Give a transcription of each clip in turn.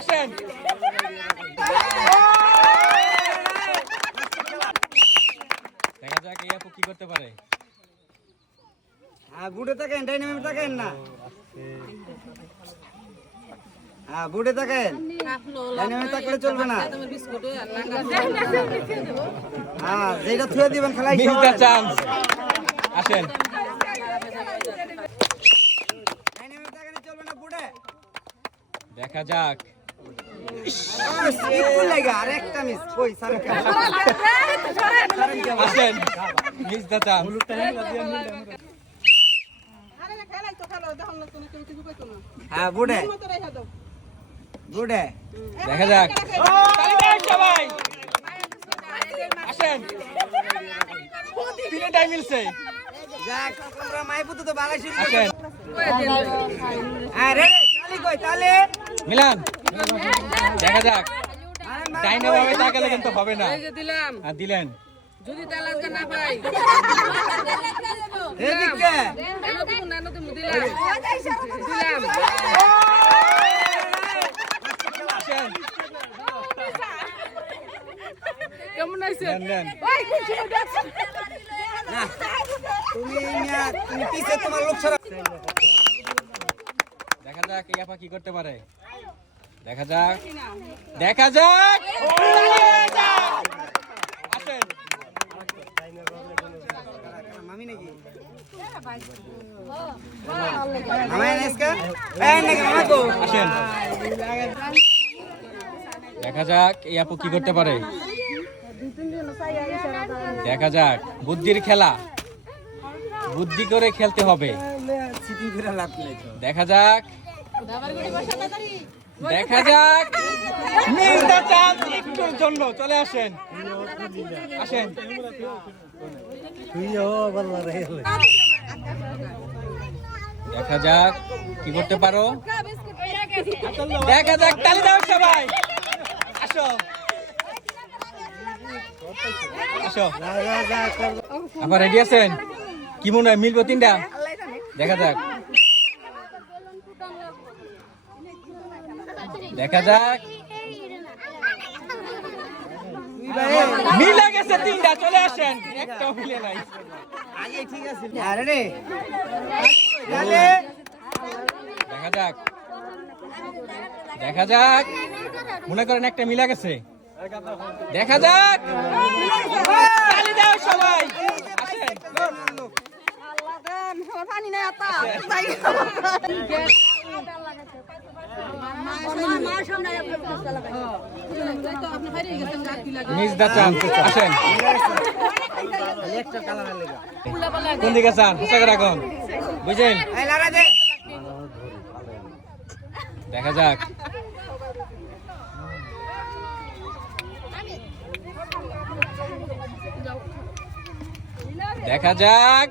আসেন দেখা যাক এই আপু কি করতে পারে। বুড়ে থাকেন, ডাইনামিক থাকেন না। বুড়ে থাকেন, ডাইনামিক থাকলে চলবে না। যেটা থুয়ে দিবেন খেলাই মিস দ্য চান্স। আসেন ডাইনামিক থাকলে চলবে না বুড়ে। দেখা যাক। আরেকটা মিস কই সারেন আসেন মিস দ্য চান্স। বুড়ে বুড়ে দেখা যাক। তালি দেন সবাই। আসেন তিনটাই মিলছে। যাক আমরা মাইপুতো তো ভালো শুরু আসেন আরে তালি কই তালি মিলান দেখা যাক। ডাইনে ভাবে তাকালে কিন্তু হবে না। দিলাম আর দিলেন যদি তেল আজকে না পাই এদিকে দিলাম আসেন কেমন আছে দেন দেন। তুমি পিছে তোমার লোক ছাড়া দেখা যাক এই আপা কি করতে পারে। দেখা যাক দেখা যাক। আসেন মামি নাকি মামা এসকা এই নাকি মামা তো আসেন দেখা যাক এই আপু কি করতে পারে। দেখা যাক বুদ্ধির খেলা, বুদ্ধি করে খেলতে হবে। সিটিং করে লাভ নাই তো দেখা যাক দেখা যাক। মিস দ্য চান্স একটুর জন্য চলে আসেন। আসেন দেখা যাক কি করতে পারো। দেখা যাক তালি দাও সবাই। আসো আসো আবার রেডি আছেন? কি মনে হয় মিলবো তিনটা? দেখা যাক দেখা যাক। মিলে গেছে তিনটা, চলে আসেন। একটাও মিলে নাই। আগে ঠিক আছে আরে রে তাহলে দেখা যাক দেখা যাক। মনে করেন একটা মিলে গেছে। দেখা যাক তালি দাও সবাই। আসেন মিস দ্য চান্স। আসেন একটা কালার লাগা কোন দিকে চান? হাসা করে রাখুন বুঝছেন। এই লাগা দে দেখা যাক দেখা যাক।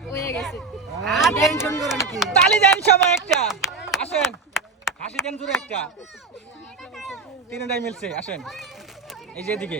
আর টেনশন করো নাকি তালি দেন সবাই একটা। আসেন হাসি দেন জোরে একটা। তিনটাই মিলছে। আসেন এই যে এদিকে